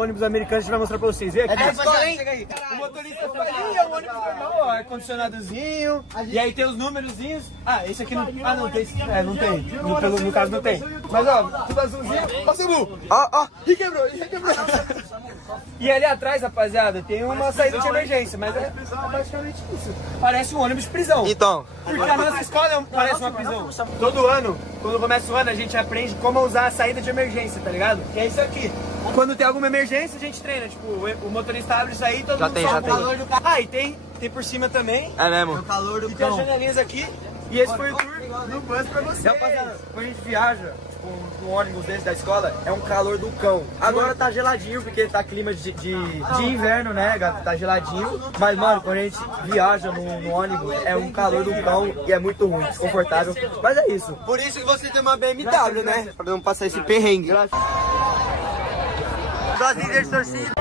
ônibus americano, a gente vai mostrar pra vocês. Vê aqui. É da escola, hein? Chega aí. O motorista tá ali, é um ônibus normal, ó, ar-condicionadozinho. E aí tem os númerozinhos. Ah, esse aqui não. Ah, não tem. É, não tem. No caso não tem. Mas ó, tudo azulzinho. Ó, Samu! Ó, e quebrou, e quebrou. E ali atrás, rapaziada, tem uma saída de emergência, mas é basicamente isso. Parece um ônibus de prisão. Então. Porque a nossa escola parece uma prisão. Todo ano, quando começa o ano, a gente aprende como usar a saída de emergência, tá ligado? Que é isso aqui. Quando tem alguma emergência, a gente treina. Tipo, o motorista abre isso aí, todo mundo solta o calor do carro. Ah, e tem por cima também. É mesmo? O calor do cão. E tem as janelinhas aqui. E esse foi o tour no bus pra vocês. Rapaziada, quando a gente viaja no ônibus desse da escola, é um calor do cão. Agora tá geladinho, porque tá clima de inverno, né, gato? Tá geladinho. Mas, mano, quando a gente viaja no ônibus, é um calor do cão e é muito ruim, desconfortável. Mas é isso. Por isso que você tem uma BMW, né? Pra não passar esse perrengue. Duas líderes torcidas.